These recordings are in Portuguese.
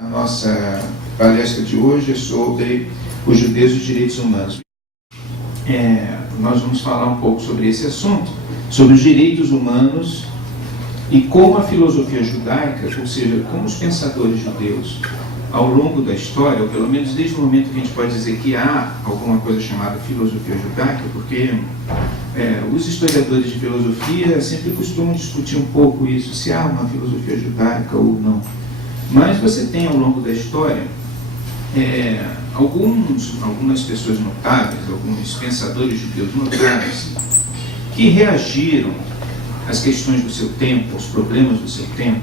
A nossa palestra de hoje é sobre os judeus e os direitos humanos. Nós vamos falar um pouco sobre esse assunto, sobre os direitos humanos e como a filosofia judaica, ou seja, como os pensadores judeus, ao longo da história, ou pelo menos desde o momento que a gente pode dizer que há alguma coisa chamada filosofia judaica, porque os historiadores de filosofia sempre costumam discutir um pouco isso, se há uma filosofia judaica ou não. Mas você tem ao longo da história algumas pessoas notáveis, alguns pensadores judeus notáveis, que reagiram às questões do seu tempo, aos problemas do seu tempo,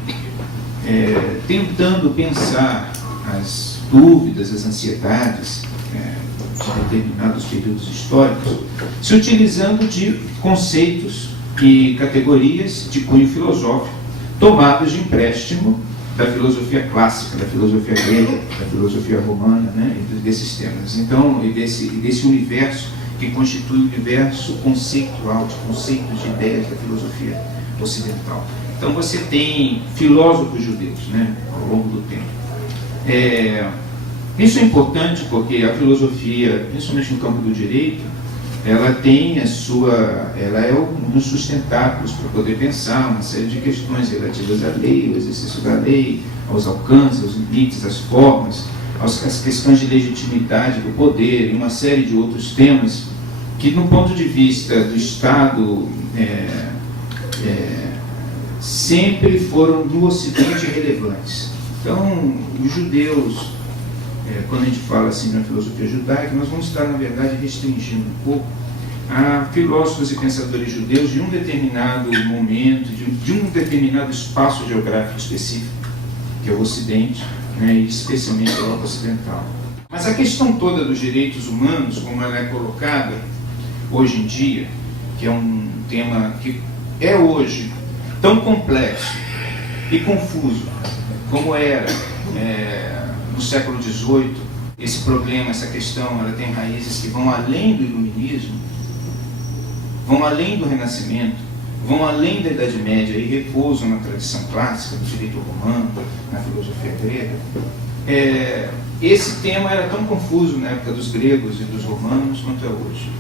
tentando pensar as dúvidas, as ansiedades de determinados períodos históricos, se utilizando de conceitos e categorias de cunho filosófico, tomados de empréstimo da filosofia clássica, da filosofia grega, da filosofia romana, né, e desses temas. Então, e desse universo que constitui o universo conceitual, de conceitos, de ideias da filosofia ocidental. Então, você tem filósofos judeus, né, ao longo do tempo. Isso é importante porque a filosofia, principalmente no campo do direito, ela é um dos sustentáculos para poder pensar uma série de questões relativas à lei, ao exercício da lei, aos alcances, aos limites, às formas, às questões de legitimidade do poder e uma série de outros temas que, no ponto de vista do Estado, sempre foram no Ocidente relevantes. Então, os judeus, quando a gente fala assim na filosofia judaica, nós vamos estar, na verdade, restringindo um pouco a filósofos e pensadores judeus de um determinado momento, de um determinado espaço geográfico específico, que é o Ocidente, né, e especialmente a Europa Ocidental. Mas a questão toda dos direitos humanos, como ela é colocada hoje em dia, que é um tema que é hoje tão complexo e confuso como era no século XVIII, esse problema, essa questão, ela tem raízes que vão além do iluminismo, vão além do Renascimento, vão além da Idade Média e repousam na tradição clássica, do direito romano, na filosofia grega. Esse tema era tão confuso na época dos gregos e dos romanos quanto é hoje.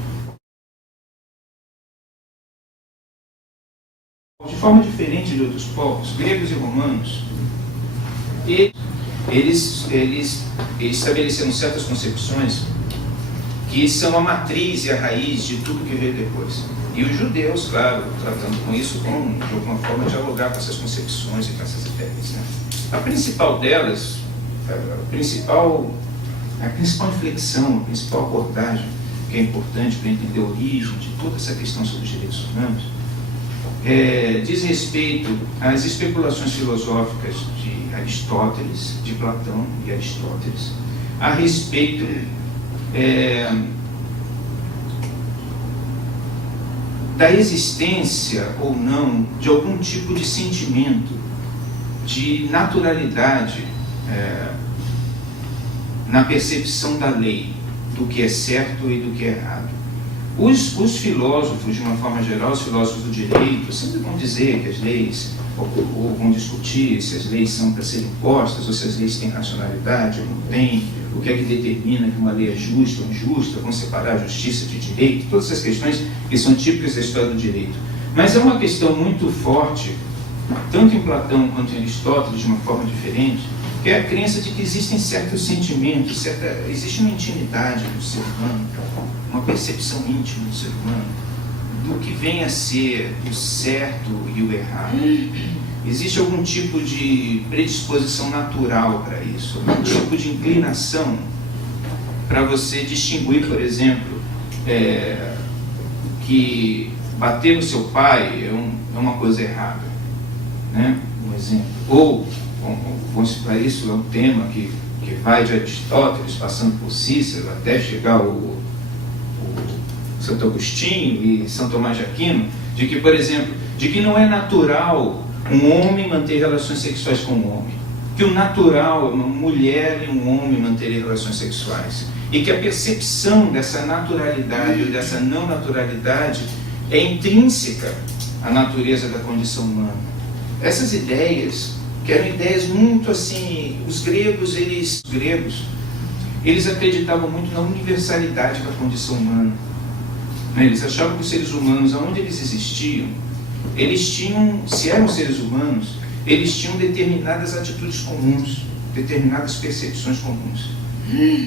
De forma diferente de outros povos, gregos e romanos, eles estabeleceram certas concepções que são a matriz e a raiz de tudo que veio depois. E os judeus, claro, tratando com isso, vão de alguma forma dialogar com essas concepções e com essas ideias, né? A principal delas, a principal inflexão, a principal abordagem que é importante para entender a origem de toda essa questão sobre os direitos humanos, diz respeito às especulações filosóficas de Aristóteles, de Platão e Aristóteles, a respeito da existência ou não de algum tipo de sentimento de naturalidade na percepção da lei, do que é certo e do que é errado. Os filósofos, de uma forma geral, os filósofos do direito, sempre vão dizer que as leis, ou vão discutir se as leis são para serem impostas, ou se as leis têm racionalidade ou não têm, o que é que determina que uma lei é justa ou injusta, vão separar a justiça de direito, todas essas questões que são típicas da história do direito. Mas é uma questão muito forte, tanto em Platão quanto em Aristóteles, de uma forma diferente, que é a crença de que existem certos sentimentos, existe uma intimidade do ser humano, uma percepção íntima do ser humano, do que vem a ser o certo e o errado. Existe algum tipo de predisposição natural para isso, algum tipo de inclinação para você distinguir, por exemplo, que bater no seu pai é uma coisa errada, né? Um exemplo. Ou, vamos citar isso, é um tema que vai de Aristóteles, passando por Cícero, até chegar o Santo Agostinho e São Tomás de Aquino, de que, por exemplo, de que não é natural um homem manter relações sexuais com um homem, que o natural é uma mulher e um homem manterem relações sexuais, e que a percepção dessa naturalidade ou dessa não naturalidade é intrínseca à natureza da condição humana. Essas ideias que eram ideias muito assim, os gregos acreditavam muito na universalidade da condição humana. Eles achavam que os seres humanos, aonde eles existiam, eles tinham, se eram seres humanos, eles tinham determinadas atitudes comuns, determinadas percepções comuns.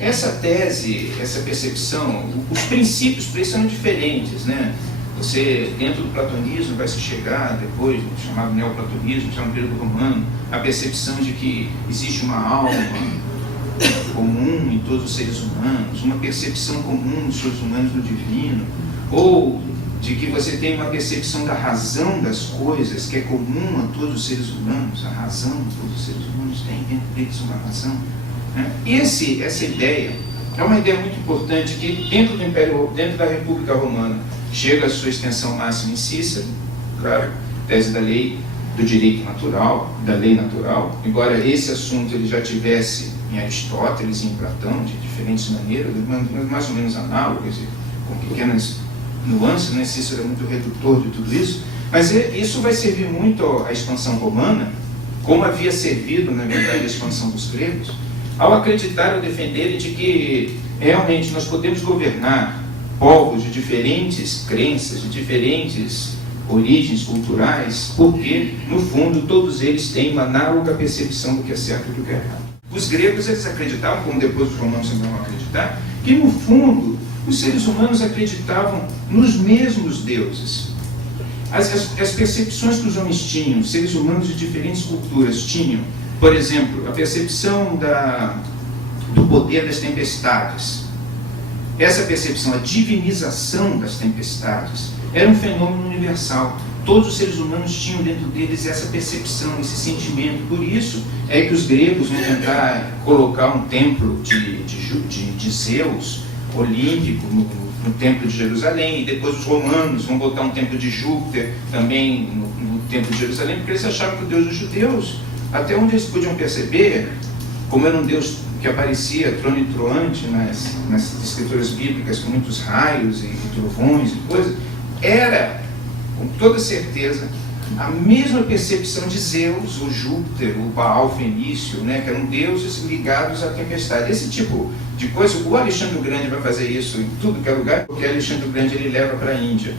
Essa tese, essa percepção, os princípios para isso são diferentes, né? Você, dentro do platonismo, vai se chegar depois, no chamado neoplatonismo, já no período romano, a percepção de que existe uma alma comum em todos os seres humanos, uma percepção comum dos seres humanos do divino, ou de que você tem uma percepção da razão das coisas, que é comum a todos os seres humanos, a razão de todos os seres humanos tem dentro deles uma razão. Essa ideia é uma ideia muito importante que dentro do Império, dentro da República Romana, chega à sua extensão máxima em Cícero, claro, tese da lei do direito natural, da lei natural, embora esse assunto ele já tivesse em Aristóteles e em Platão, de diferentes maneiras, mais ou menos análogas, com pequenas nuances, né? Cícero é muito redutor de tudo isso, mas isso vai servir muito à expansão romana, como havia servido, na verdade, a expansão dos gregos, ao acreditar ou defenderem de que realmente nós podemos governar povos de diferentes crenças, de diferentes origens culturais, porque, no fundo, todos eles têm uma análoga percepção do que é certo e do que é errado. Os gregos, eles acreditavam, como depois os romanos também vão acreditar, que, no fundo, os seres humanos acreditavam nos mesmos deuses. As percepções que os homens tinham, seres humanos de diferentes culturas tinham, por exemplo, a percepção do poder das tempestades. Essa percepção, a divinização das tempestades, era um fenômeno universal. Todos os seres humanos tinham dentro deles essa percepção, esse sentimento. Por isso é que os gregos vão tentar colocar um templo de Zeus, olímpico, no templo de Jerusalém, e depois os romanos vão botar um templo de Júpiter também no templo de Jerusalém, porque eles achavam que o Deus dos judeus, até onde eles podiam perceber, como era um Deus que aparecia tronoante nas escrituras bíblicas, com muitos raios e trovões e coisas, era, com toda certeza, a mesma percepção de Zeus, o Júpiter, o Baal fenício, né, que eram deuses ligados à tempestade. Esse tipo de coisa, o Alexandre o Grande vai fazer isso em tudo que é lugar, porque Alexandre o Grande ele leva para a Índia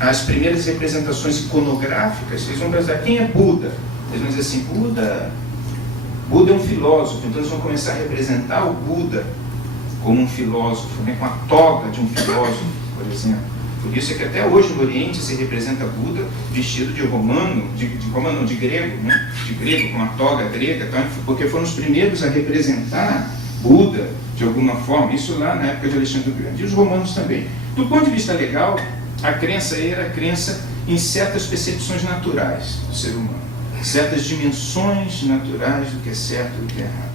as primeiras representações iconográficas. Eles vão pensar, quem é Buda? Eles vão dizer assim, Buda é um filósofo, então eles vão começar a representar o Buda como um filósofo, né, com a toga de um filósofo, por exemplo. Por isso é que até hoje no Oriente se representa Buda vestido de romano, de grego, né? De grego, com a toga grega, tá? Porque foram os primeiros a representar Buda de alguma forma, isso lá na época de Alexandre o Grande. E os romanos também. Do ponto de vista legal, a crença era a crença em certas percepções naturais do ser humano, certas dimensões naturais do que é certo e do que é errado.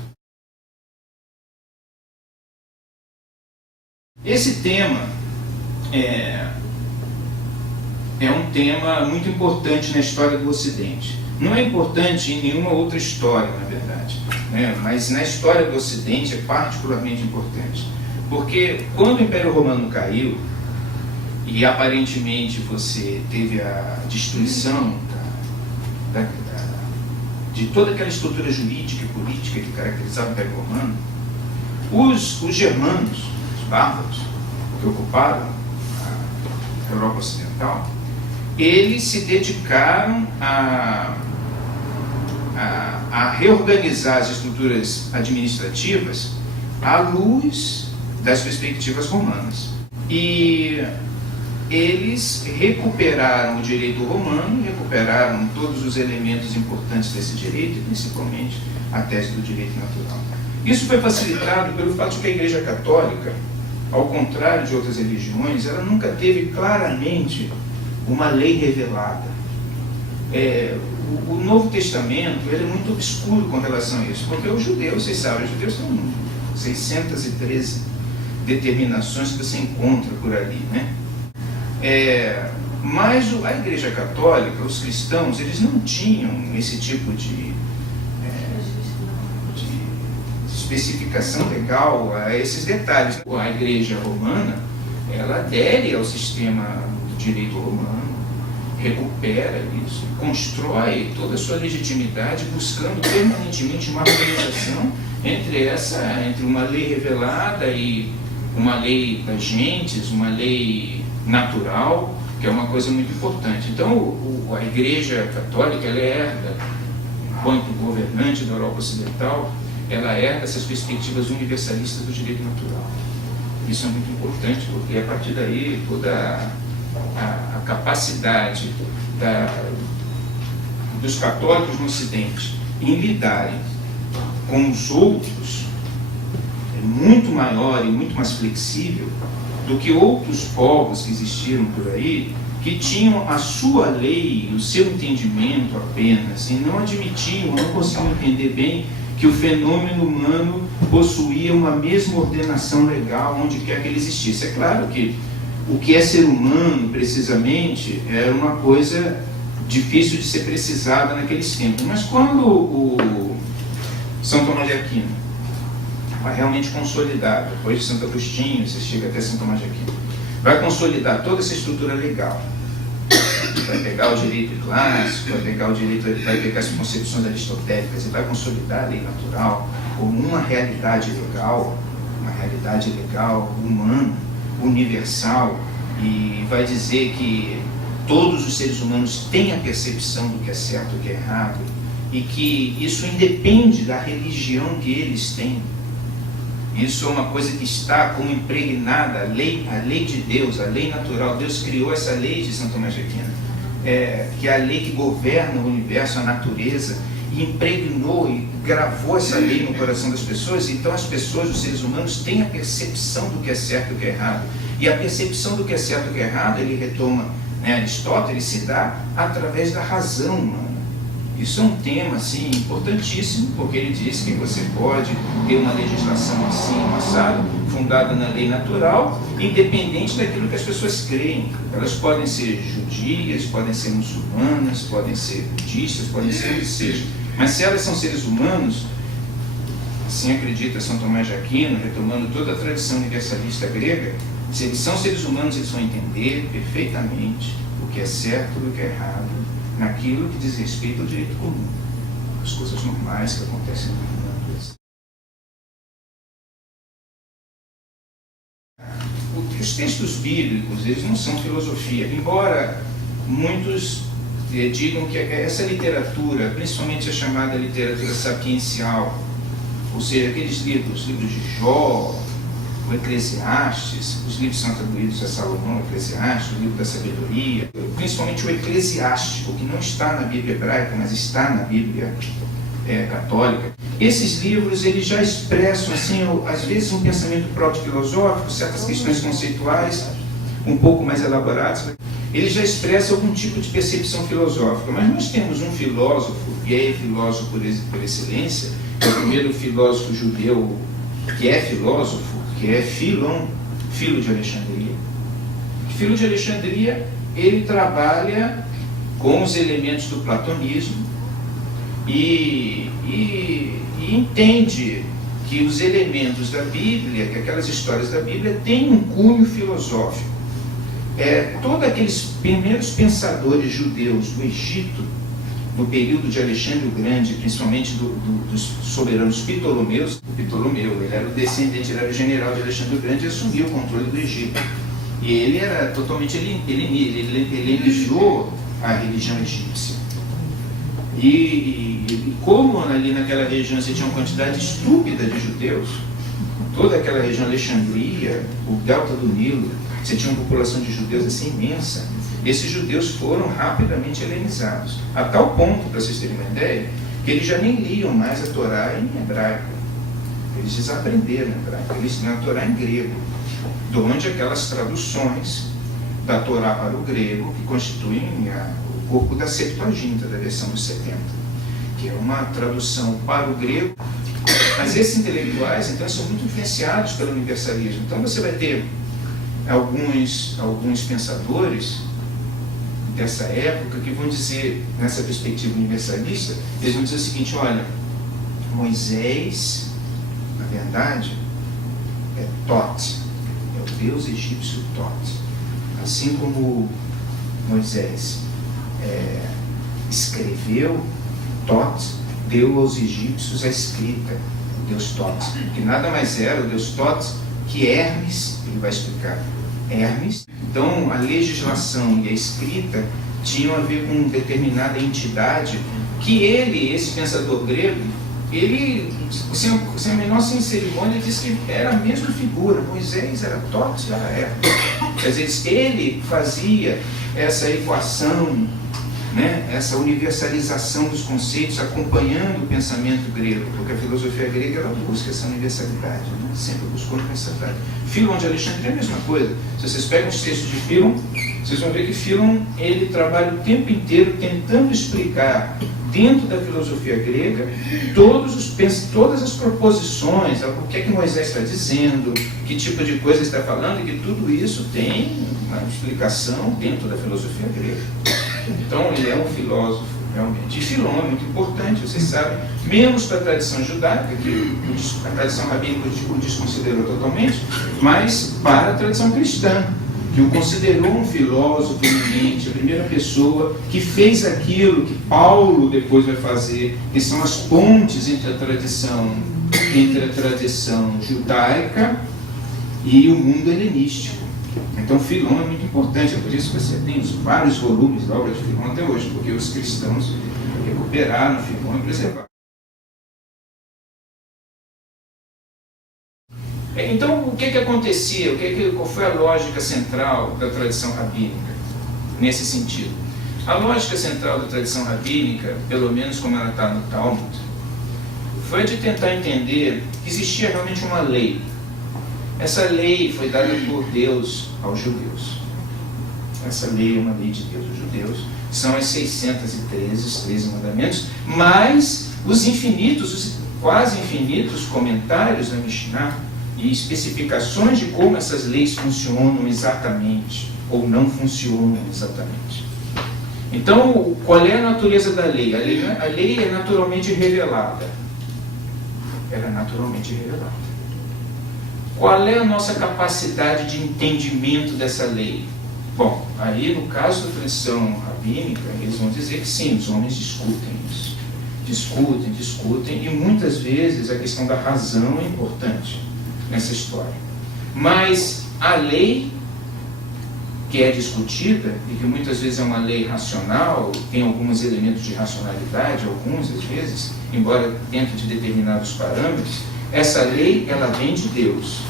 Esse tema é um tema muito importante na história do Ocidente. Não é importante em nenhuma outra história, na verdade, né? Mas na história do Ocidente é particularmente importante. Porque quando o Império Romano caiu, e aparentemente você teve a destruição de toda aquela estrutura jurídica e política que caracterizava o Império Romano, os germanos, os bárbaros, que ocuparam a Europa Ocidental, eles se dedicaram a reorganizar as estruturas administrativas à luz das perspectivas romanas. E eles recuperaram o direito romano, recuperaram todos os elementos importantes desse direito, principalmente a tese do direito natural. Isso foi facilitado pelo fato de que a Igreja Católica, ao contrário de outras religiões, ela nunca teve claramente uma lei revelada. O Novo Testamento ele é muito obscuro com relação a isso, porque os judeus, vocês sabem, os judeus têm 613 determinações que você encontra por ali, né? Mas a Igreja Católica, os cristãos, eles não tinham esse tipo de especificação legal a esses detalhes. A Igreja Romana, ela adere ao sistema do direito romano, recupera isso, constrói toda a sua legitimidade, buscando permanentemente uma harmonização entre uma lei revelada e uma lei das gentes, uma lei natural, que é uma coisa muito importante. Então, a Igreja Católica, ela herda, enquanto governante da Europa Ocidental, ela herda essas perspectivas universalistas do direito natural. Isso é muito importante, porque a partir daí toda a capacidade dos católicos no Ocidente em lidarem com os outros é muito maior e muito mais flexível do que outros povos que existiram por aí, que tinham a sua lei, o seu entendimento apenas, e não admitiam, não conseguiam entender bem que o fenômeno humano possuía uma mesma ordenação legal onde quer que ele existisse. É claro que o que é ser humano, precisamente, era uma coisa difícil de ser precisada naqueles tempos. Mas quando o São Tomás de Aquino vai realmente consolidar, depois de Santo Agostinho, você chega até São Tomás de Aquino, vai consolidar toda essa estrutura legal, vai pegar o direito clássico, vai pegar as concepções aristotélicas e vai consolidar a lei natural como uma realidade legal humana, universal, e vai dizer que todos os seres humanos têm a percepção do que é certo e do que é errado, e que isso independe da religião que eles têm. Isso é uma coisa que está como impregnada, a lei de Deus, a lei natural. Deus criou essa lei de Santo Tomás de Aquino, que é a lei que governa o universo, a natureza, e impregnou e gravou essa lei no coração das pessoas. Então as pessoas, os seres humanos, têm a percepção do que é certo e do que é errado. E a percepção do que é certo e do que é errado, ele retoma, Aristóteles, se dá através da razão humana. Isso é um tema assim, importantíssimo, porque ele diz que você pode ter uma legislação assim, assado, fundada na lei natural, independente daquilo que as pessoas creem. Elas podem ser judias, podem ser muçulmanas, podem ser budistas, podem ser o que seja. Mas se elas são seres humanos, assim acredita São Tomás de Aquino, retomando toda a tradição universalista grega, se eles são seres humanos, eles vão entender perfeitamente o que é certo e o que é errado, naquilo que diz respeito ao direito comum, as coisas normais que acontecem no mundo. Os textos bíblicos, eles não são filosofia, embora muitos digam que essa literatura, principalmente a chamada literatura sapiencial, ou seja, aqueles livros de Jó, o Eclesiastes, os livros são atribuídos a Salomão, o Eclesiastes, o livro da sabedoria, principalmente o Eclesiástico, que não está na Bíblia hebraica, mas está na Bíblia católica. Esses livros, eles já expressam, assim, às vezes um pensamento proto-filosófico, certas questões conceituais um pouco mais elaboradas. Ele já expressa algum tipo de percepção filosófica, mas nós temos um filósofo, e é filósofo por excelência, é o primeiro filósofo judeu que é filósofo, que é Filon, Filo de Alexandria. Filo de Alexandria, ele trabalha com os elementos do platonismo e entende que os elementos da Bíblia, que aquelas histórias da Bíblia, têm um cunho filosófico. Todos aqueles primeiros pensadores judeus do Egito, no período de Alexandre o Grande, principalmente dos soberanos Ptolomeus, o Ptolomeu, ele era o descendente, ele era o general de Alexandre o Grande e assumiu o controle do Egito. E ele era totalmente helenizou a religião egípcia. E como ali naquela região você tinha uma quantidade estúpida de judeus, toda aquela região, Alexandria, o delta do Nilo, você tinha uma população de judeus assim imensa. Esses judeus foram rapidamente helenizados, a tal ponto, para vocês terem uma ideia, que eles já nem liam mais a Torá em hebraico. Eles desaprenderam hebraico, eles liam a Torá em grego, de onde aquelas traduções da Torá para o grego, que constituem o corpo da Septuaginta, da versão dos 70, que é uma tradução para o grego. Mas esses intelectuais, então, são muito influenciados pelo universalismo. Então você vai ter alguns pensadores dessa época que vão dizer, nessa perspectiva universalista, eles vão dizer o seguinte: olha, Moisés, na verdade, é Thoth, é o deus egípcio Thoth. Assim como Moisés escreveu, Tot, deu aos egípcios a escrita, o deus Tot, que nada mais era o deus Tot que Hermes, ele vai explicar. Hermes. Então, a legislação e a escrita tinham a ver com determinada entidade que ele, esse pensador grego, ele, sem a menor cerimônia, disse que era a mesma figura. Moisés era Tot, era Hermes. Quer dizer, ele fazia essa equação, né, essa universalização dos conceitos, acompanhando o pensamento grego, porque a filosofia grega ela busca essa universalidade, né, sempre buscou a universalidade. Filon de Alexandria é a mesma coisa. Se vocês pegam os textos de Filon, vocês vão ver que Filon ele trabalha o tempo inteiro tentando explicar, dentro da filosofia grega, todas as proposições, o que é que Moisés está dizendo, que tipo de coisa está falando, e que tudo isso tem uma explicação dentro da filosofia grega. Então, ele é um filósofo, realmente. E Filon é muito importante, vocês sabem, menos para a tradição judaica, que a tradição rabínica o desconsiderou totalmente, mas para a tradição cristã, que o considerou um filósofo eminente, a primeira pessoa que fez aquilo que Paulo depois vai fazer, que são as pontes entre a tradição judaica e o mundo helenístico. Então, Filon é muito importante, é por isso que você tem vários volumes da obra de Filon até hoje, porque os cristãos recuperaram Filon e preservaram. Então, o que acontecia? Qual foi a lógica central da tradição rabínica nesse sentido? A lógica central da tradição rabínica, pelo menos como ela está no Talmud, foi de tentar entender que existia realmente uma lei. Essa lei foi dada por Deus aos judeus. Essa lei é uma lei de Deus aos judeus. São as 613, os 13 mandamentos, mais os infinitos, os quase infinitos comentários da Mishnah e especificações de como essas leis funcionam exatamente ou não funcionam exatamente. Então, qual é a natureza da lei? A lei é naturalmente revelada. Ela é naturalmente revelada. Qual é a nossa capacidade de entendimento dessa lei? Bom, aí no caso da tradição rabínica, eles vão dizer que sim, os homens discutem isso. Discutem, e muitas vezes a questão da razão é importante nessa história. Mas a lei que é discutida, e que muitas vezes é uma lei racional, tem alguns elementos de racionalidade, alguns às vezes, embora dentro de determinados parâmetros, essa lei, ela vem de Deus.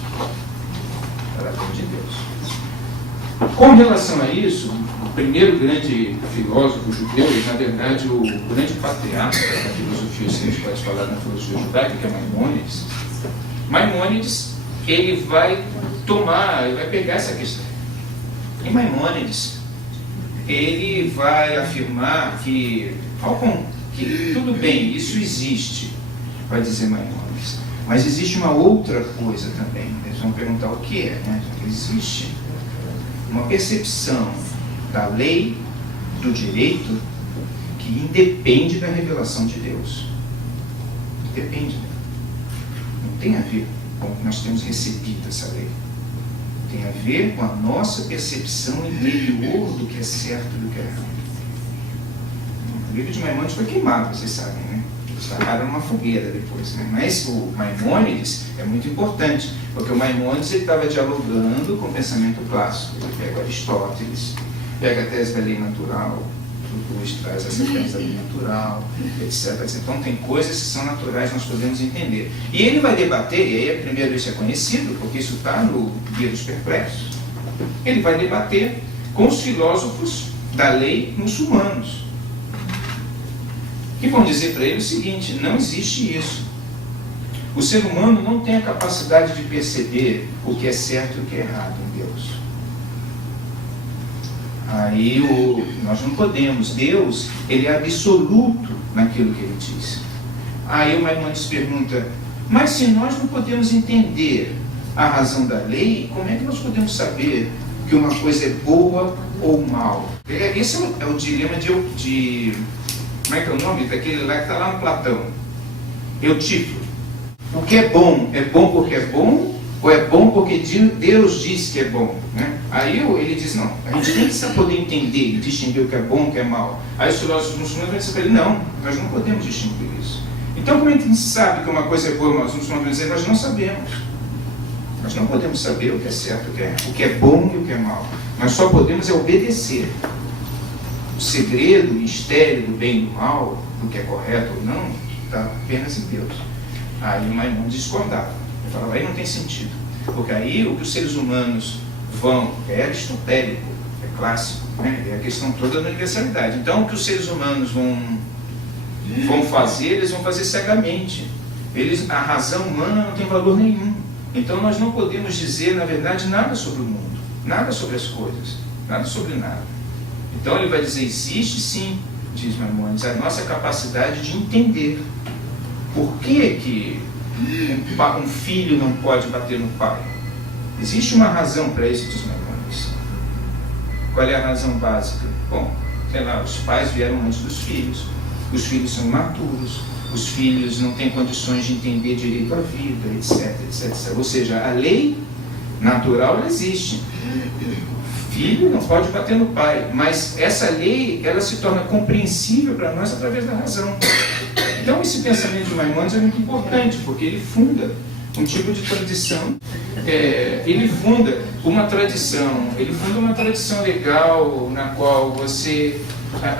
Ela vem de Deus. Com relação a isso, o primeiro grande filósofo judeu, e na verdade o grande patriarca da filosofia, se a gente pode falar na filosofia judaica, que é Maimônides. Maimônides, ele vai pegar essa questão. E Maimônides, ele vai afirmar que tudo bem, isso existe, vai dizer Maimônides, mas existe uma outra coisa também. Eles vão perguntar o que é, né? Existe uma percepção da lei, do direito, que independe da revelação de Deus. Depende. Não tem a ver com o que nós temos recebido essa lei. Tem a ver com a nossa percepção interior do que é certo e do que é errado. O livro de Maimônides foi queimado, vocês sabem, né? Tacaram numa fogueira depois, né? Mas o Maimônides é muito importante, porque o Maimônides estava dialogando com o pensamento clássico. Ele pega Aristóteles, pega a tese da lei natural, Proust traz essa tese da lei natural, etc. Então tem coisas que são naturais, nós podemos entender. E ele vai debater, e aí primeiro isso é conhecido, porque isso está no Guia dos Perplexos, ele vai debater com os filósofos da lei muçulmanos, que vão dizer para ele o seguinte: não existe isso. O ser humano não tem a capacidade de perceber o que é certo e o que é errado em Deus. Aí nós não podemos. Deus, ele é absoluto naquilo que ele diz. Aí o Maimônides pergunta: mas se nós não podemos entender a razão da lei, como é que nós podemos saber que uma coisa é boa ou mal? Esse é o dilema de como é que é o nome daquele lá que está lá no Platão? Eutífilo. O que é bom porque é bom, ou é bom porque Deus diz que é bom, né? Aí ele diz, não, a gente tem que poder entender e distinguir o que é bom e o que é mal. Aí os filósofos muçulmanos vão dizer para ele, não, nós não podemos distinguir isso. Então como é que a gente sabe que uma coisa é boa ou mal? Os muçulmanos vão dizer, nós não sabemos. Nós não podemos saber o que é certo, o que é bom e o que é mal. Nós só podemos obedecer. O segredo, o mistério do bem e do mal, do que é correto ou não, está apenas em Deus. Aí Maimônides discordava. Ele falava, aí não tem sentido. Porque aí o que os seres humanos vão, é aristotélico, é clássico, né? É a questão toda da universalidade. Então o que os seres humanos vão fazer, eles vão fazer cegamente. A razão humana não tem valor nenhum. Então nós não podemos dizer, na verdade, nada sobre o mundo, nada sobre as coisas, nada sobre nada. Então ele vai dizer, existe sim, diz Maimônides, a nossa capacidade de entender por que um filho não pode bater no pai. Existe uma razão para isso, diz Maimônides. Qual é a razão básica? Bom, sei lá, os pais vieram antes dos filhos, os filhos são imaturos, os filhos não têm condições de entender direito a vida, etc, etc, etc. Ou seja, a lei natural ela existe. Filho não pode bater no pai, mas essa lei ela se torna compreensível para nós através da razão. Então esse pensamento de Maimônides é muito importante, porque ele funda um tipo de tradição, ele funda uma tradição legal na qual você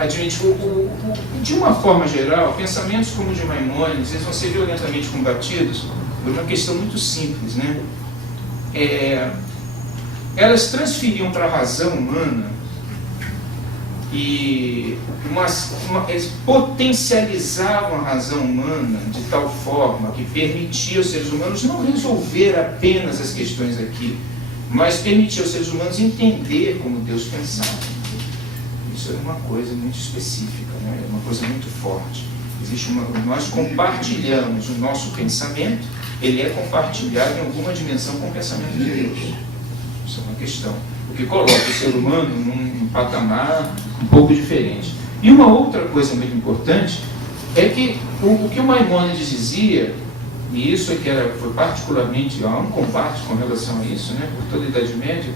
admite, de uma forma geral, pensamentos como o de Maimônides, eles vão ser violentamente combatidos por uma questão muito simples, né? Elas transferiam para a razão humana e eles potencializavam a razão humana de tal forma que permitia aos seres humanos não resolver apenas as questões aqui, mas permitia aos seres humanos entender como Deus pensava. Isso é uma coisa muito específica, né? É uma coisa muito forte. Nós compartilhamos o nosso pensamento, ele é compartilhado em alguma dimensão com o pensamento de Deus. Isso é uma questão. O que coloca o ser humano num patamar um pouco diferente. E uma outra coisa muito importante é que o que o Maimônides dizia, e isso é que foi particularmente, há um combate com relação a isso, né, por toda a Idade Média,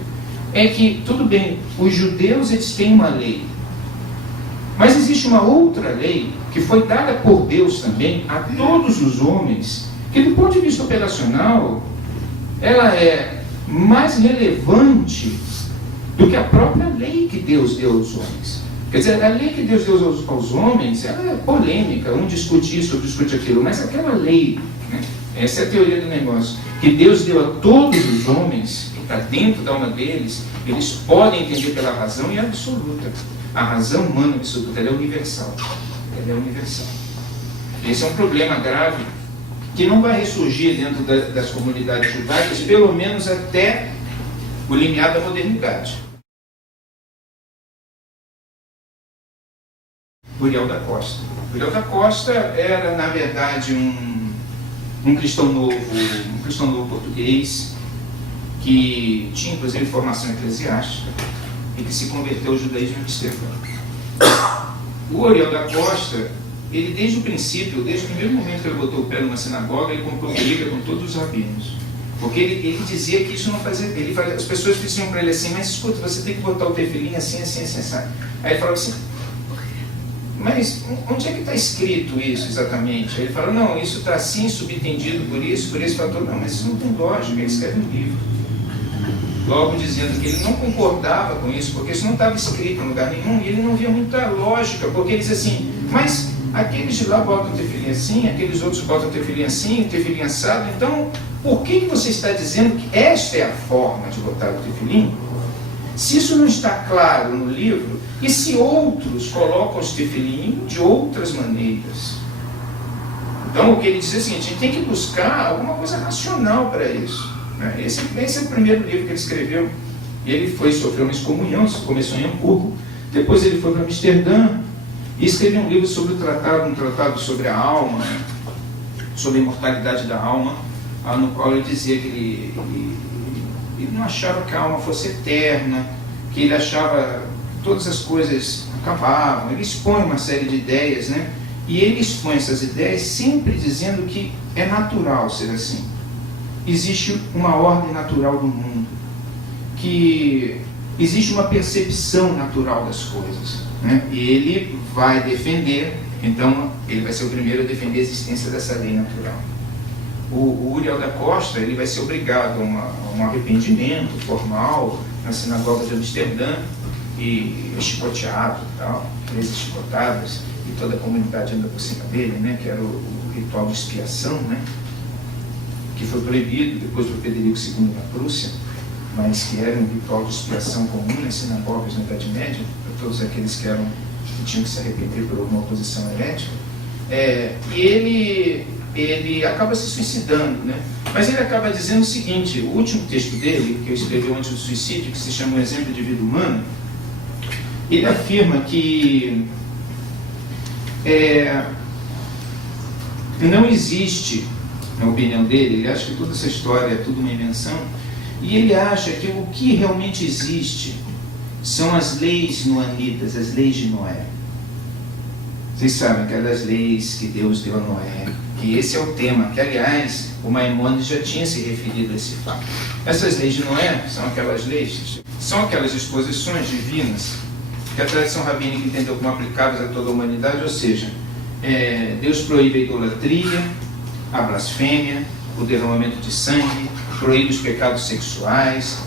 é que, tudo bem, os judeus eles têm uma lei, mas existe uma outra lei que foi dada por Deus também a todos os homens, que do ponto de vista operacional, ela é mais relevante do que a própria lei que Deus deu aos homens. Quer dizer, a lei que Deus deu aos homens, ela é polêmica, um discute isso, outro discute aquilo, mas aquela lei, né, essa é a teoria do negócio, que Deus deu a todos os homens, que está dentro da alma deles, eles podem entender pela razão e é absoluta. A razão humana absoluta, ela é universal. Ela é universal. Esse é um problema grave que não vai ressurgir dentro das comunidades judaicas, pelo menos até o limiar da modernidade. Uriel da Costa. Uriel da Costa era, na verdade, um cristão novo português, que tinha, inclusive, formação eclesiástica, e que se converteu ao judaísmo cristão. O Uriel da Costa, ele desde o princípio, desde o primeiro momento que ele botou o pé numa sinagoga, ele comprou briga com todos os rabinos. Porque ele dizia que isso não fazia... as pessoas diziam para ele assim, mas escuta, você tem que botar o tefilim assim, assim, assim, assim. Aí ele falava assim, mas onde é que está escrito isso exatamente? Aí ele falou, não, isso está assim, subentendido por esse fator. Não, mas isso não tem lógica, ele escreve um livro. Logo dizendo que ele não concordava com isso, porque isso não estava escrito em lugar nenhum, e ele não via muita lógica, porque ele dizia assim, mas aqueles de lá botam o tefilim assim, aqueles outros botam o tefilim assim, o tefilim assado, então por que você está dizendo que esta é a forma de botar o tefilim? Se isso não está claro no livro, e se outros colocam os tefilim de outras maneiras? Então o que ele diz é o seguinte, a gente tem que buscar alguma coisa racional para isso. Esse é o primeiro livro que ele escreveu. Ele sofreu uma excomunhão, começou em Hamburgo, depois ele foi para Amsterdã e escreveu um livro sobre um tratado sobre a alma, sobre a imortalidade da alma, no qual ele dizia que ele não achava que a alma fosse eterna, que ele achava que todas as coisas acabavam. Ele expõe uma série de ideias, né? E ele expõe essas ideias sempre dizendo que é natural ser assim. existe uma ordem natural do mundo, que existe uma percepção natural das coisas, né? E ele vai defender, então ele vai ser o primeiro a defender a existência dessa lei natural. O Uriel da Costa, ele vai ser obrigado a um arrependimento formal na sinagoga de Amsterdã, e chicoteado e tal, 13 chicotadas, e toda a comunidade anda por cima dele, né? Que era o ritual de expiação, né? Que foi proibido depois do Frederico II na Prússia, mas que era um ritual de expiação comum nas sinagogas na Idade Média, para todos aqueles que tinham que se arrepender por alguma oposição herética. E ele acaba se suicidando, né? Mas ele acaba dizendo o seguinte: o último texto dele, que eu escrevi antes do suicídio, que se chama O Exemplo de Vida Humana, ele afirma que não existe, na opinião dele, ele acha que toda essa história é tudo uma invenção, e ele acha que o que realmente existe são as leis noanitas, as leis de Noé. Vocês sabem, aquelas leis que Deus deu a Noé, que esse é o tema, que aliás o Maimônides já tinha se referido a esse fato. Essas leis de Noé são aquelas disposições divinas que a tradição rabínica entendeu como aplicáveis a toda a humanidade, ou seja, Deus proíbe a idolatria, a blasfêmia, o derramamento de sangue, proíbe os pecados sexuais,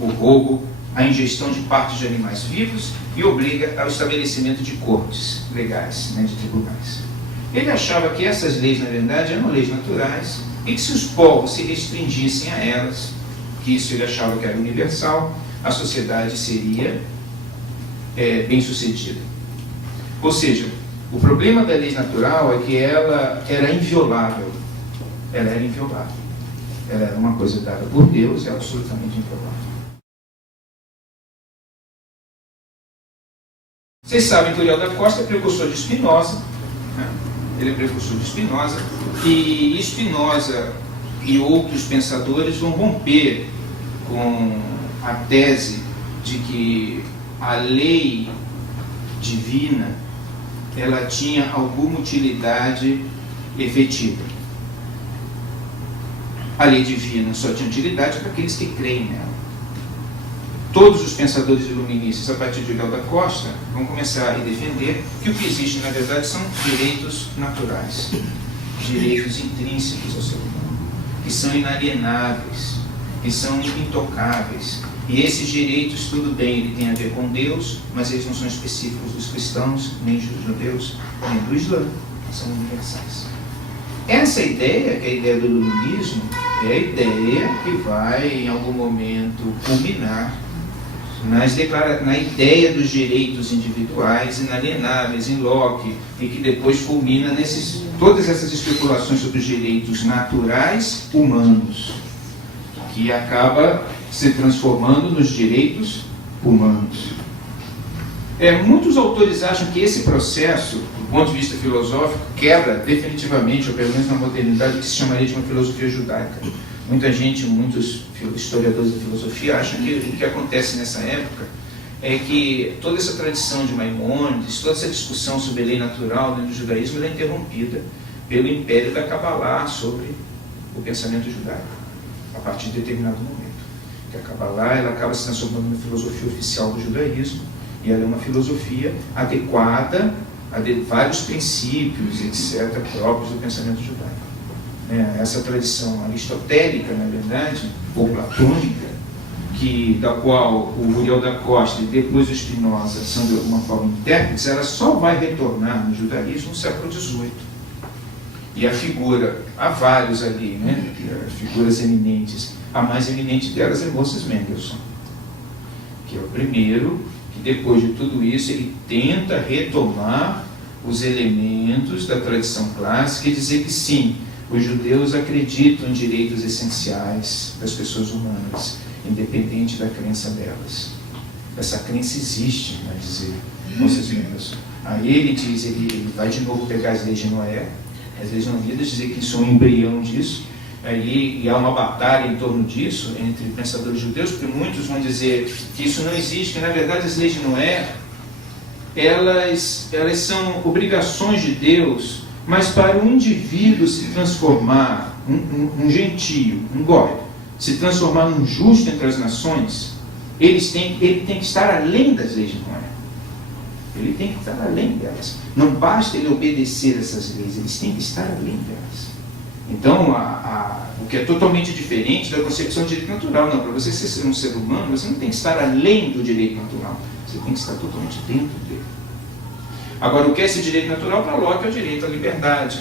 o roubo, a ingestão de partes de animais vivos e obriga ao estabelecimento de cortes legais, né, de tribunais. Ele achava que essas leis, na verdade, eram leis naturais e que se os povos se restringissem a elas, que isso ele achava que era universal, a sociedade seria bem sucedida. Ou seja, o problema da lei natural é que ela era inviolável. Ela era inviolável. Ela era uma coisa dada por Deus e absolutamente inviolável. Vocês sabem que o Uriel da Costa é precursor de Spinoza, né? Ele é precursor de Spinoza, e Spinoza e outros pensadores vão romper com a tese de que a lei divina ela tinha alguma utilidade efetiva. A lei divina só tinha utilidade para aqueles que creem nela. Todos os pensadores iluministas, a partir de Uriel da Costa, vão começar a defender que o que existe, na verdade, são direitos naturais, direitos intrínsecos ao ser humano, que são inalienáveis, que são intocáveis. E esses direitos, tudo bem, ele tem a ver com Deus, mas eles não são específicos dos cristãos, nem dos judeus, nem do Islã, são universais. Essa ideia, que é a ideia do iluminismo, é a ideia que vai, em algum momento, culminar na ideia dos direitos individuais, inalienáveis, em Locke, e que depois culmina todas essas especulações sobre os direitos naturais humanos, que acaba se transformando nos direitos humanos. Muitos autores acham que esse processo, do ponto de vista filosófico, quebra definitivamente, ou pelo menos na modernidade, o que se chamaria de uma filosofia judaica. Muita gente, muitos historiadores da filosofia acham que o que acontece nessa época é que toda essa tradição de Maimônides, toda essa discussão sobre a lei natural dentro do judaísmo é interrompida pelo império da Kabbalah sobre o pensamento judaico, a partir de determinado momento. Que a Kabbalah ela acaba se transformando na filosofia oficial do judaísmo, e ela é uma filosofia adequada a vários princípios, etc., próprios do pensamento judaico. Essa tradição aristotélica, na verdade, ou platônica, da qual o Uriel da Costa e depois o Spinoza são de alguma forma intérpretes, ela só vai retornar no judaísmo no século XVIII. E a figura, há vários ali, né, figuras eminentes, a mais eminente delas é Moses Mendelssohn, que é o primeiro que, depois de tudo isso, ele tenta retomar os elementos da tradição clássica e dizer que sim, os judeus acreditam em direitos essenciais das pessoas humanas, independente da crença delas. Essa crença existe, vai dizer Moses Mendelssohn. Aí ele diz, ele vai de novo pegar as leis de Noé, as leis noanitas, dizer que isso é um embrião disso, e há uma batalha em torno disso entre pensadores judeus, porque muitos vão dizer que isso não existe, que na verdade as leis de Noé elas são obrigações de Deus, mas para o indivíduo se transformar um gentio, um gólio, se transformar num justo entre as nações, ele tem que estar além das leis de Noé. Ele tem que estar além delas. Não basta ele obedecer essas leis, eles têm que estar além delas. Então, o que é totalmente diferente da concepção de direito natural. Não, para você ser um ser humano, você não tem que estar além do direito natural. Você tem que estar totalmente dentro dele. Agora, o que é esse direito natural? Para Locke é o direito à liberdade,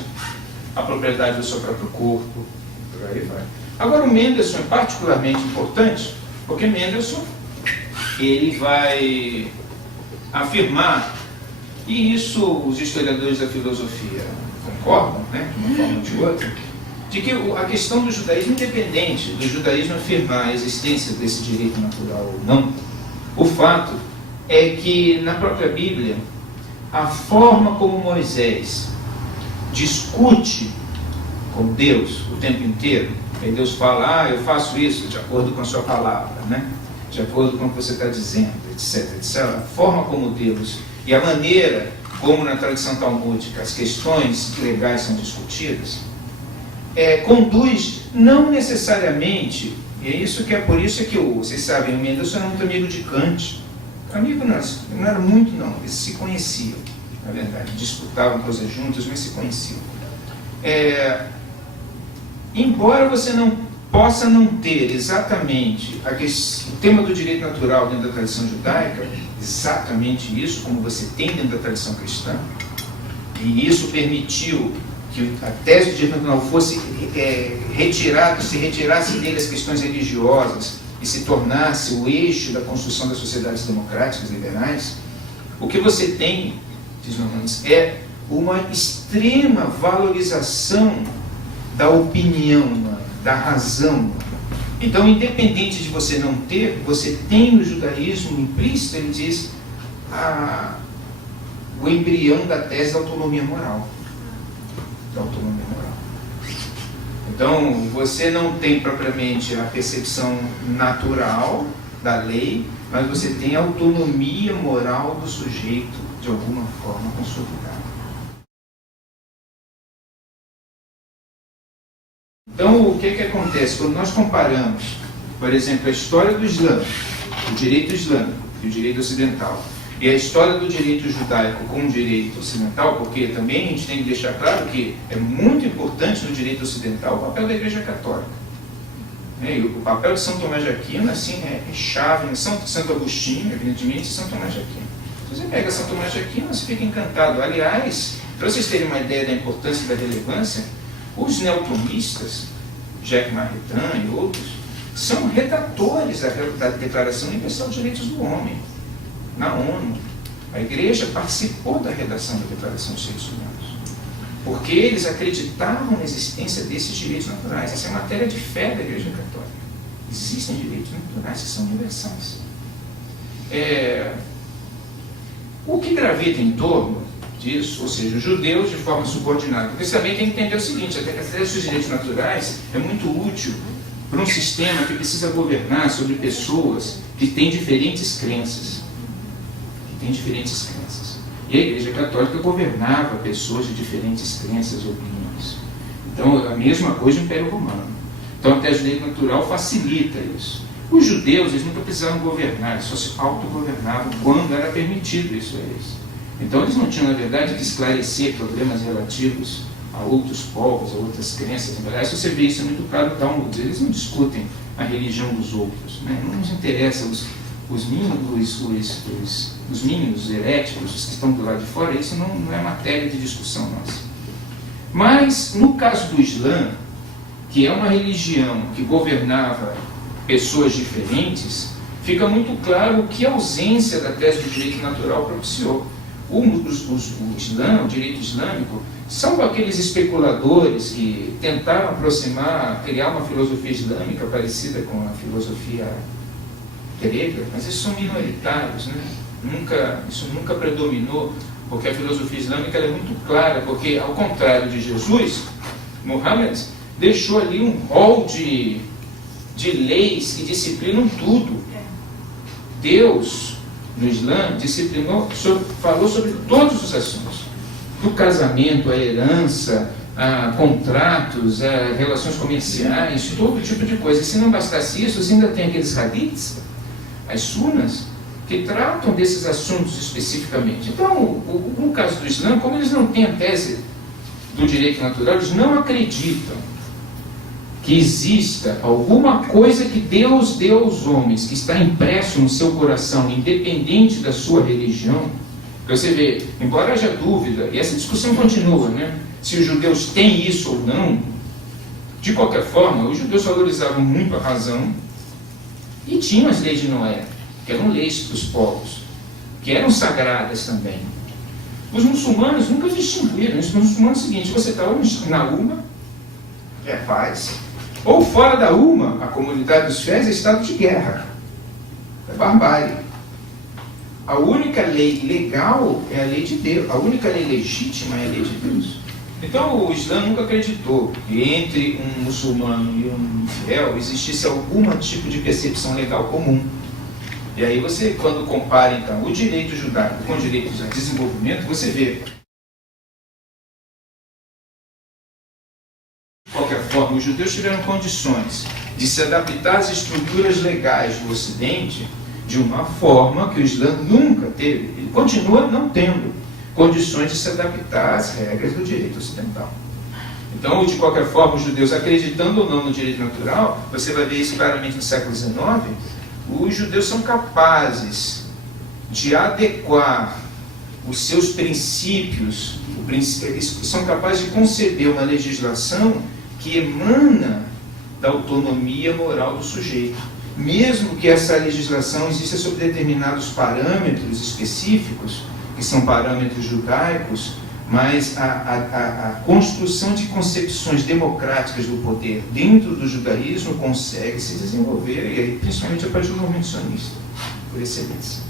à propriedade do seu próprio corpo, por aí vai. Agora, o Mendelssohn é particularmente importante, porque Mendelssohn, ele vai afirmar, e isso os historiadores da filosofia concordam, né, de uma forma ou de outra, de que a questão do judaísmo, independente do judaísmo afirmar a existência desse direito natural ou não, o fato é que na própria Bíblia, a forma como Moisés discute com Deus o tempo inteiro, aí Deus fala, eu faço isso de acordo com a sua palavra, né? De acordo com o que você está dizendo, etc, etc. A forma como Deus e a maneira como na tradição talmúdica as questões legais são discutidas, conduz não necessariamente, e é por isso que vocês sabem, o Mendelssohn era muito amigo de Kant. Amigo não era muito não, eles se conheciam, na verdade, disputavam coisas juntos, mas se conheciam. Embora você possa não ter exatamente o tema do direito natural dentro da tradição judaica, exatamente isso, como você tem dentro da tradição cristã, e isso permitiu que a tese do direito natural fosse se retirasse dele as questões religiosas e se tornasse o eixo da construção das sociedades democráticas liberais, o que você tem, diz Maimonides, é uma extrema valorização da opinião humana, da razão humana. Então, independente de você não ter, você tem no judaísmo implícito, ele diz, o embrião da tese da autonomia moral. Da autonomia moral. Então, você não tem propriamente a percepção natural da lei, mas você tem a autonomia moral do sujeito, de alguma forma, consolidada. Então, o que acontece? Quando nós comparamos, por exemplo, a história do Islã, o direito islâmico e o direito ocidental, e a história do direito judaico com o direito ocidental, porque também a gente tem que deixar claro que é muito importante no direito ocidental o papel da Igreja Católica. E o papel de São Tomás de Aquino assim, é chave, né? Santo Agostinho, evidentemente, e São Tomás de Aquino. Se você pega São Tomás de Aquino, você fica encantado. Aliás, para vocês terem uma ideia da importância e da relevância, os neotomistas, Jacques Maritain e outros, são redatores da Declaração Universal dos Direitos do Homem, na ONU. A Igreja participou da redação da Declaração dos Direitos Humanos, porque eles acreditavam na existência desses direitos naturais. Essa é a matéria de fé da Igreja Católica. Existem direitos naturais que são universais. O que gravita em torno disso, ou seja, os judeus de forma subordinada, porque você também tem que entender o seguinte, a tese dos direitos naturais é muito útil para um sistema que precisa governar sobre pessoas que têm diferentes crenças. E a Igreja Católica governava pessoas de diferentes crenças e opiniões. Então, a mesma coisa no Império Romano. Então, a tese do direito natural facilita isso. Os judeus, eles nunca precisavam governar, eles só se autogovernavam quando era permitido isso a eles. Então, eles não tinham, na verdade, que esclarecer problemas relativos a outros povos, a outras crenças. Aliás, você vê isso muito claro no Talmud. Eles não discutem a religião dos outros, né? Não nos interessa os mínimos heréticos, os que estão do lado de fora, isso não é matéria de discussão nossa. Mas, no caso do Islã, que é uma religião que governava pessoas diferentes, fica muito claro o que a ausência da tese do direito natural propiciou. O Islã, o direito islâmico, são aqueles especuladores que tentaram criar uma filosofia islâmica parecida com a filosofia grega, mas esses são minoritários, né? Isso nunca predominou, porque a filosofia islâmica é muito clara, porque, ao contrário de Jesus, Muhammad deixou ali um rol de leis que disciplinam tudo. Deus, no Islã, falou sobre todos os assuntos, do casamento, a herança, contratos, relações comerciais, todo tipo de coisa. E se não bastasse isso, ainda tem aqueles hadiths, as sunas, que tratam desses assuntos especificamente. Então, no caso do Islã, como eles não têm a tese do direito natural, eles não acreditam que exista alguma coisa que Deus deu aos homens, que está impresso no seu coração, independente da sua religião. Porque você vê, embora haja dúvida, e essa discussão continua, né? Se os judeus têm isso ou não, de qualquer forma, os judeus valorizavam muito a razão e tinham as leis de Noé, que eram leis para os povos, que eram sagradas também. Os muçulmanos nunca distinguiram isso. Os muçulmanos é o seguinte: você está na UMA, é paz, ou fora da UMA, a comunidade dos fiéis, é estado de guerra, é barbárie. A única lei legal é a lei de Deus, a única lei legítima é a lei de Deus. Então o Islã nunca acreditou que entre um muçulmano e um fiel existisse algum tipo de percepção legal comum. E aí você, quando compara então o direito judaico com o direito de desenvolvimento, você vê. De qualquer forma, os judeus tiveram condições de se adaptar às estruturas legais do Ocidente de uma forma que o Islã nunca teve, ele continua não tendo condições de se adaptar às regras do direito ocidental. Então, de qualquer forma, os judeus, acreditando ou não no direito natural, você vai ver isso claramente no século XIX, os judeus são capazes de adequar os seus princípios, eles são capazes de conceber uma legislação que emana da autonomia moral do sujeito. Mesmo que essa legislação exista sob determinados parâmetros específicos, que são parâmetros judaicos, mas a construção de concepções democráticas do poder dentro do judaísmo consegue se desenvolver, e aí, principalmente a partir do movimento sionista, por excelência.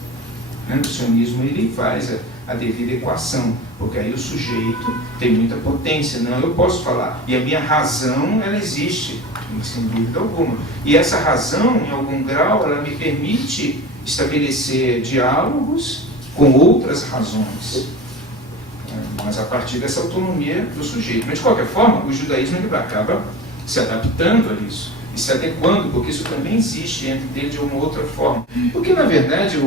O sionismo ele faz a devida equação, porque aí o sujeito tem muita potência. Não, eu posso falar, e a minha razão, ela existe, sem dúvida alguma. E essa razão, em algum grau, ela me permite estabelecer diálogos com outras razões, mas a partir dessa autonomia do sujeito. Mas, de qualquer forma, o judaísmo ele acaba se adaptando a isso, e se adequando, porque isso também existe entre dele de uma outra forma. Porque, na verdade,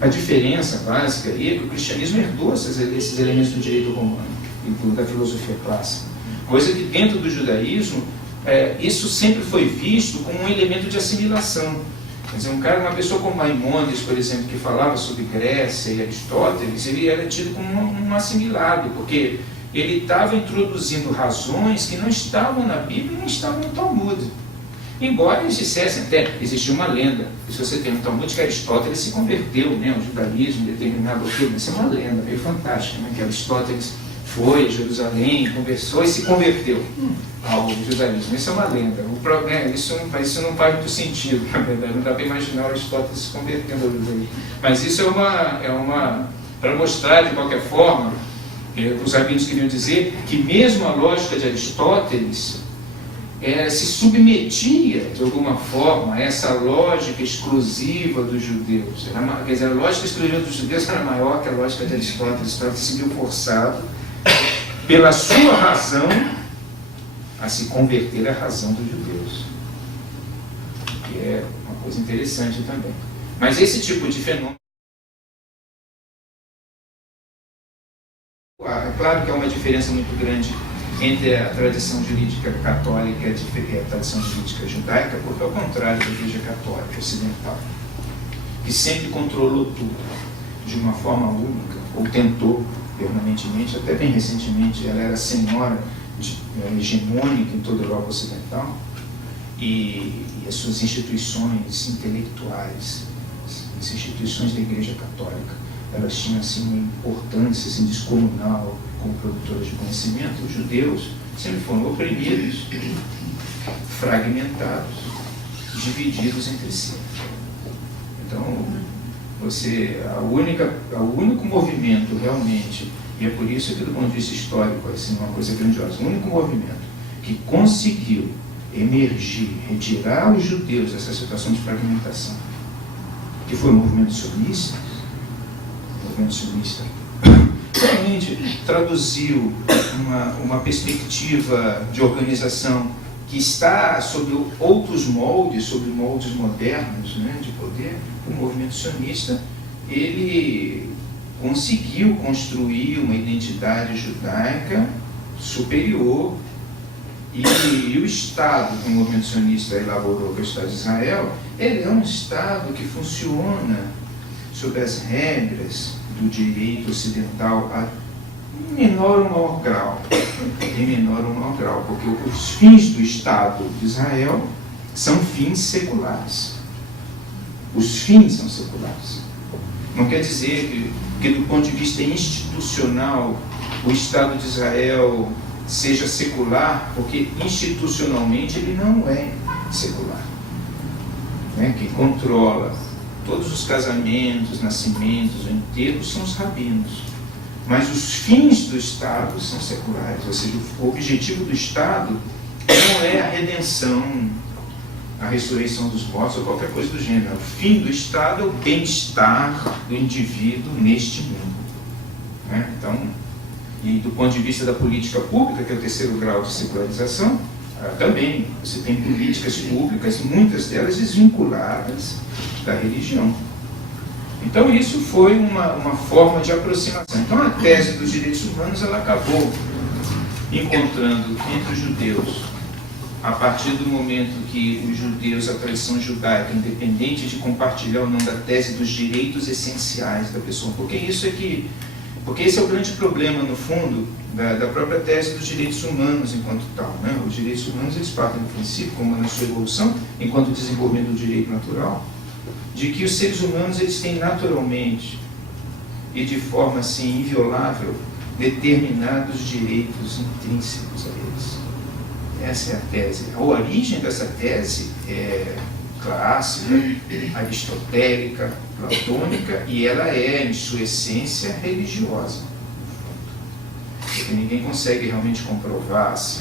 a diferença básica aí é que o cristianismo herdou esses elementos do direito romano e da filosofia clássica. Coisa que, dentro do judaísmo, isso sempre foi visto como um elemento de assimilação. Quer dizer, uma pessoa como Maimônides, por exemplo, que falava sobre Grécia e Aristóteles, ele era tido como um assimilado, porque ele estava introduzindo razões que não estavam na Bíblia e não estavam no Talmud. Embora eles dissessem, até existia uma lenda, que se você tem no Talmud, que Aristóteles se converteu, ao judaísmo, determinado aquilo. Isso é uma lenda meio fantástica, que Aristóteles foi a Jerusalém, conversou e se converteu ao judaísmo. Isso é uma lenda. Isso não faz muito sentido, na verdade. Não dá para imaginar Aristóteles se convertendo ao judaísmo. Mas isso é uma para mostrar, de qualquer forma, os rabinos queriam dizer que mesmo a lógica de Aristóteles se submetia, de alguma forma, a essa lógica exclusiva dos judeus. Quer dizer, a lógica exclusiva dos judeus era maior que a lógica de Aristóteles. Aristóteles se viu forçado, pela sua razão, a se converter à razão dos judeus. Que é uma coisa interessante também. Mas esse tipo de fenômeno... É claro que há uma diferença muito grande entre a tradição jurídica católica e a tradição jurídica judaica, porque ao contrário da Igreja Católica Ocidental, que sempre controlou tudo de uma forma única, ou tentou permanentemente, até bem recentemente, ela era senhora hegemônica em toda a Europa Ocidental, e as suas instituições intelectuais, as instituições da Igreja Católica, elas tinham assim, uma importância assim, descomunal como produtoras de conhecimento. Os judeus sempre foram oprimidos, fragmentados, divididos entre si. Então, o único movimento realmente, e é por isso que do ponto de vista histórico é assim, uma coisa grandiosa, o único movimento que conseguiu emergir, retirar os judeus dessa situação de fragmentação, que foi o movimento sionista, realmente traduziu uma perspectiva de organização que está sob outros moldes, sob moldes modernos, né, de poder. O movimento sionista, ele conseguiu construir uma identidade judaica superior, e o Estado que o movimento sionista elaborou, que é o Estado de Israel, ele é um Estado que funciona sob as regras do direito ocidental em menor ou maior grau. Em menor ou maior grau, porque os fins do Estado de Israel são fins seculares. Os fins são seculares. Não quer dizer que do ponto de vista institucional, o Estado de Israel seja secular, porque institucionalmente ele não é secular. Né? Quem controla todos os casamentos, nascimentos, enterros são os rabinos. Mas os fins do Estado são seculares, ou seja, o objetivo do Estado não é a redenção, a ressurreição dos mortos ou qualquer coisa do gênero. O fim do Estado é o bem-estar do indivíduo neste mundo. Né? Então, e do ponto de vista da política pública, que é o terceiro grau de secularização, também você tem políticas públicas, muitas delas desvinculadas da religião. Então isso foi uma forma de aproximação. Então a tese dos direitos humanos, ela acabou encontrando entre os judeus, a partir do momento que os judeus, a tradição judaica, independente de compartilhar ou não da tese dos direitos essenciais da pessoa, porque esse é o grande problema, no fundo, da própria tese dos direitos humanos enquanto tal. Né? Os direitos humanos, eles partem do princípio, como na sua evolução, enquanto desenvolvimento do direito natural, de que os seres humanos, eles têm naturalmente e de forma assim inviolável determinados direitos intrínsecos a eles. Essa é a tese. A origem dessa tese é clássica, aristotélica, platônica, e ela é, em sua essência, religiosa. Porque ninguém consegue realmente comprovar se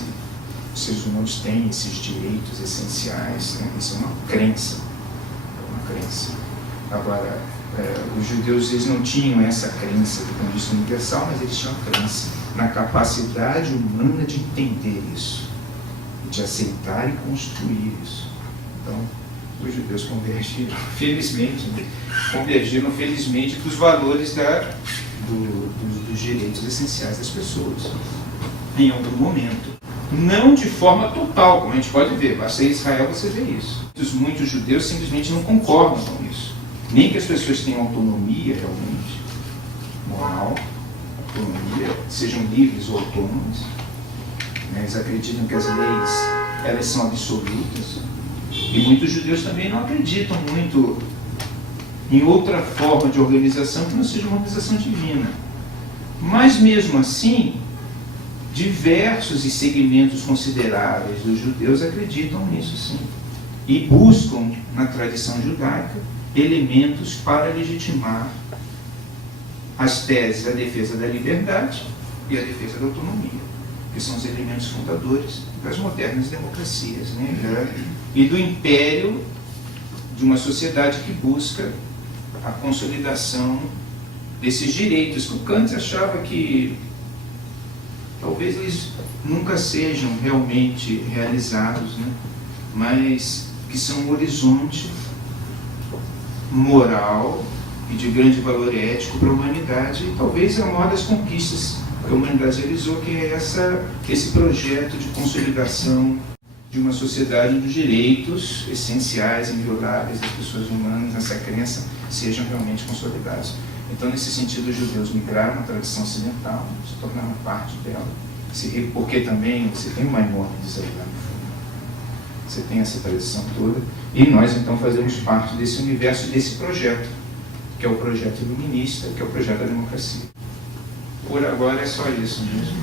os seres humanos têm esses direitos essenciais. Né? Isso é uma crença. Agora, os judeus, eles não tinham essa crença do ponto de vista universal, mas eles tinham a crença na capacidade humana de entender isso, de aceitar e construir isso. Então, os judeus convergiram, felizmente, dos valores dos direitos essenciais das pessoas, em algum momento. Não de forma total, como a gente pode ver, basta ir a Israel você vê isso. Muitos judeus simplesmente não concordam com isso. Nem que as pessoas tenham autonomia realmente, moral, autonomia, sejam livres ou autônomas. Eles acreditam que as leis, elas são absolutas. E muitos judeus também não acreditam muito em outra forma de organização que não seja uma organização divina. Mas mesmo assim, diversos e segmentos consideráveis dos judeus acreditam nisso sim. E buscam, na tradição judaica, elementos para legitimar as teses da defesa da liberdade e a defesa da autonomia, que são os elementos fundadores das modernas democracias, né? E do império de uma sociedade que busca a consolidação desses direitos. O Kant achava que talvez eles nunca sejam realmente realizados, né? Mas que são um horizonte moral e de grande valor ético para a humanidade, e talvez a maior das conquistas que a humanidade realizou, que é esse projeto de consolidação de uma sociedade onde os direitos essenciais, invioláveis das pessoas humanas, nessa crença, sejam realmente consolidados. Então, nesse sentido, os judeus migraram à tradição ocidental, se tornaram parte dela, porque também você tem o Maimônides aí lá no fundo, você tem essa tradição toda, e nós então fazemos parte desse universo, desse projeto, que é o projeto iluminista, que é o projeto da democracia. Por agora é só isso mesmo.